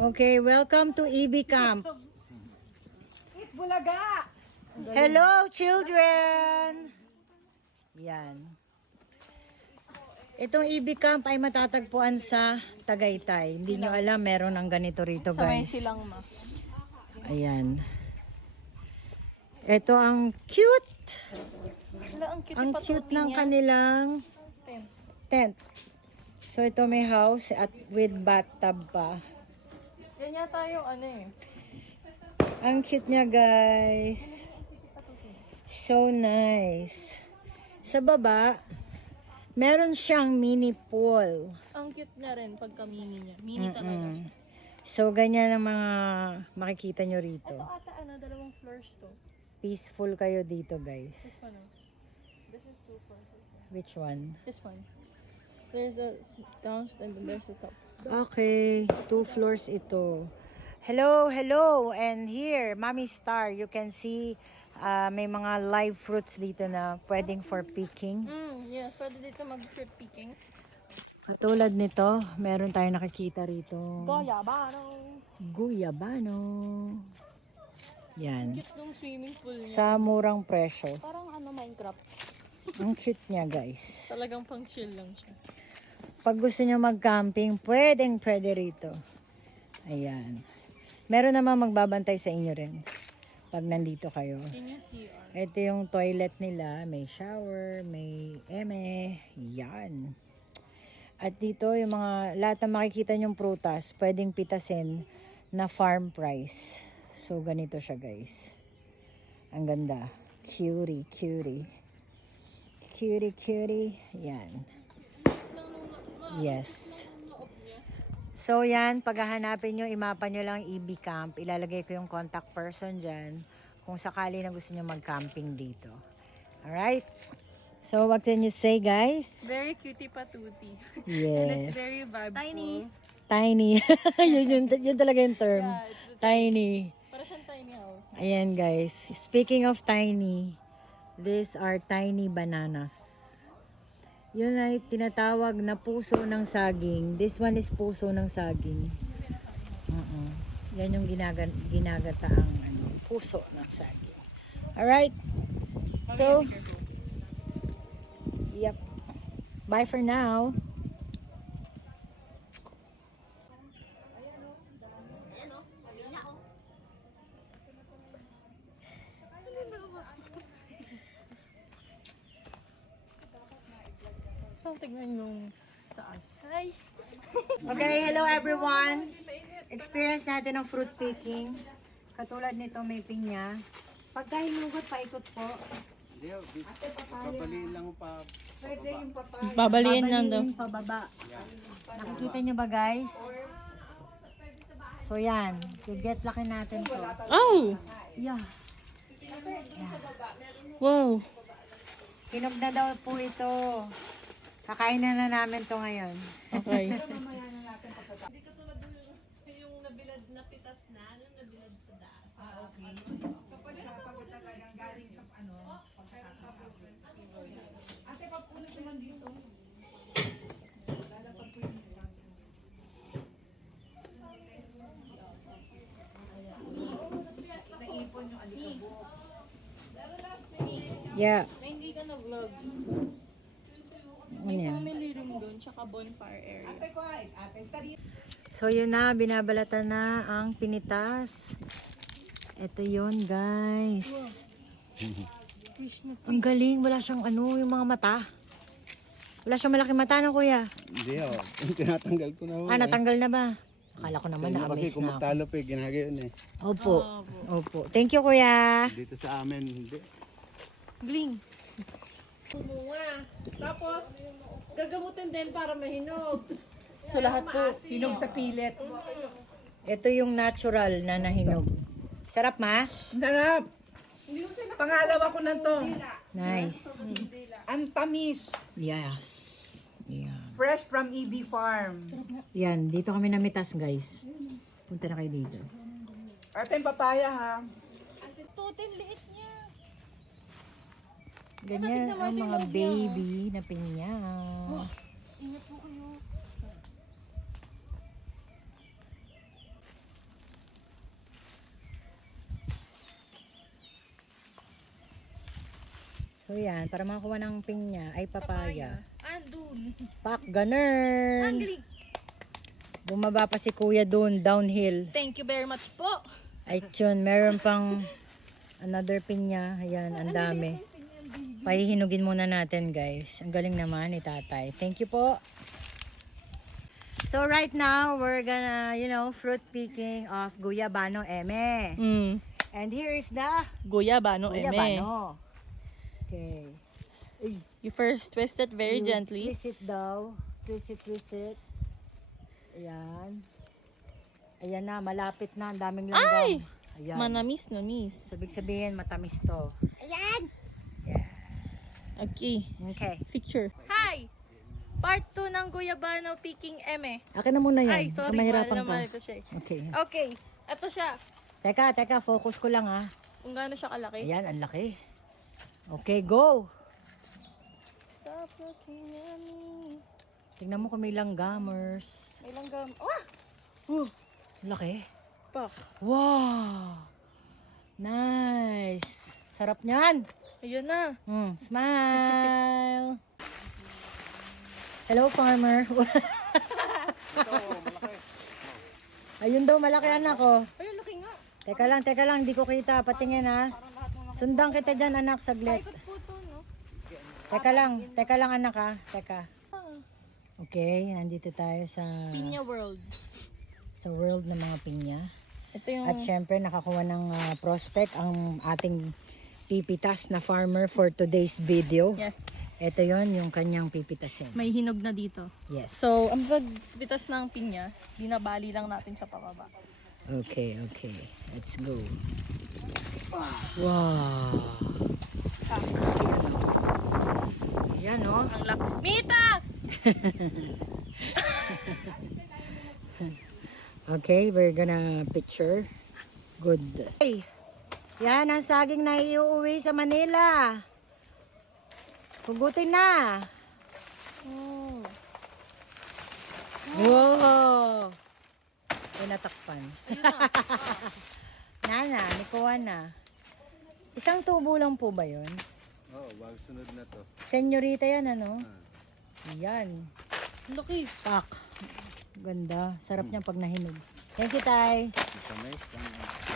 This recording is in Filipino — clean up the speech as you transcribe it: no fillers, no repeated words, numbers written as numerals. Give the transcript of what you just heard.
Okay, welcome to EB Camp. Bulaga! Hello, children! Yan. Itong EB Camp ay matatagpuan sa Tagaytay. Hindi nyo alam, meron ang ganito rito, Sa may guys. silang ma. Ayan. Ito ang cute. Hala, ang cute, Ang cute ng kanilang tent. So ito may house at with bathtub pa. Yan yata yung ano eh. Ang cute niya, guys. So nice. Sa baba, meron siyang mini pool. Ang cute na rin pagka mini niya. Mini talaga siya. So ganyan ang mga makikita nyo rito. Ito ata dalawang floors to. Peaceful kayo dito, guys. This one oh. This is 2 floors. Which one? This one. There's a down and then there's a top. Okay, 2 floors ito. Hello, hello. And here, Mommy Star, you can see may mga live fruits dito na pwedeng for picking. Yes, pwede dito mag-fruit picking. Katulad nito, meron tayong nakikita rito. Goyabano. Guyabano. Yan. Cute nung swimming pool niya. Sa murang presyo. Parang Minecraft. Ang cute niya, guys. Talagang pang chill lang siya. Pag gusto nyo mag-camping, pwede rito. Ayan. Meron naman magbabantay sa inyo rin pag nandito kayo. Yun yung CR. Ito yung toilet nila. May shower, may eme. Yan. At dito, yung mga, lahat na makikita nyong prutas, pwedeng pitasin na farm price. So, ganito siya, guys. Ang ganda. Cutie, cutie. Cutie, cutie. Yan. Yes. So yan, paghahanapin nyo, imapa nyo lang EB Camp. Ilalagay ko yung contact person dyan kung sakali na gusto nyo mag-camping dito. Alright? So what can you say, guys? Very cutie patuti. And Yes. it's very vibeful. Tiny. yun talaga yung term. Yeah, it's Tiny. para siyang tiny house. Ayan, guys. Speaking of tiny, these are tiny bananas. Yun ay tinatawag na puso ng saging. This one is puso ng saging. Yan yung ginagataang puso ng saging. Alright? So, yep. Bye for now. So, tignan yung taas. Hi! Okay, hello everyone. Experience natin ng fruit picking. Katulad nito may pinya. Pagka hinugot, paikot po. Hindi, babaliin lang pa. Pwede yung papaya. Babaliin lang daw. Pababa. Nakikita nyo ba, guys? So yan, to get lucky natin to. Oh! Yeah. Wow! Hinog na daw po ito. Kakain na namin to ngayon. Okay. Yeah. Na hindi ka na-vlog. Ano May yan? family room doon, tsaka bonfire area. So yun na, binabalatan na ang pinitas. Ito yun, guys. Fish na. Ang galing, wala siyang yung mga mata. Wala siyang malaki mata, no, kuya? Hindi, tinatanggal ko na. Natanggal na ba? Akala ko naman Kasi na-amaze kung na ako. magtalop ginagayon eh. Opo. Opo. Thank you, kuya. Dito sa amin, hindi. Gling. Kumunga. Tapos, gagamutin din para mahinog. So, lahat po. Hinog sa pilit. Ito yung natural na nahinog. Sarap, ma? Sarap. Pangalawa ko na to. Nice. Ang tamis. Yes. Yeah. Fresh from EB Farm. Yan, dito kami namitas, guys. Punta na kayo dito. Ate yung papaya ha. Tutin, liit niya. Ganyan ang mga baby na pinya. Ingat po kayo. So yan, para makakuha ng pinya ay papaya. Andun. Pak, ganun. Ang galing. Bumaba pa si kuya doon, downhill. Thank you very much po. Ay, tiyun, meron pang another pinya. Ayan, ang dami. Pahihinugin muna natin, guys. Ang galing naman ni tatay. Thank you po. So right now, we're gonna, fruit picking of Guyabano Eme. And here is the Guyabano, Guyabano. Okay. You first twist it very You gently. Twist it daw. Twist it. Ayan. Ayan na, malapit na. Ang daming langgam. Ay! Ayan. Manamis. So, ibig sabihin, matamis to. Ayan! Okay. Okay. Picture. Hi! Part 2 ng Guyabano picking eme. Akin na muna yun. Ay, sorry. Baka mahirapan mahal ka. naman ito siya. Okay. Okay. Ito siya. Teka. Focus ko lang ha. Kung gaano siya kalaki. Ayan, ang laki. Okay, go! Stop looking at me. Tingnan mo kung may langgamers. May langgam. Oh! Laki. Pak. Wow! Nice! Sarap niyan! Ayun na. Smile! Hello, farmer. Ayun daw, malaki anak ko. Ayun, laki nga. Teka lang, di ko kita. Patingin ha. Sundan kita dyan, anak, saglit. Ikot po to, no? Teka lang anak ha. Teka. Ah, Okay, nandito tayo sa Pinya World. world ng mga pinya. Ito yung At syempre, nakakuha ng prospect ang ating pipitas na farmer for today's video. yes, Ito yon yung kanyang pipitasin. may hinog na dito. Yes. So, ang pagpitas ng pinya, binabali lang natin siya pababa. Okay. Let's go. Wow. Ayan oh. Ang laki. Mita! Okay, we're gonna picture. Good. Hey, yan ang saging na iuwi sa Manila. Hugutin na. Oh. Wow! Ay, natakpan. Ayun na. Nana, nikuha na. Isang tubo lang po ba yun? Oo, bago sunod na to. Senyorita yan, ano? Yan. Ang laki. Pak. Ganda. Sarap niya pag nahinog. Thank you, Tay. Ito, nice.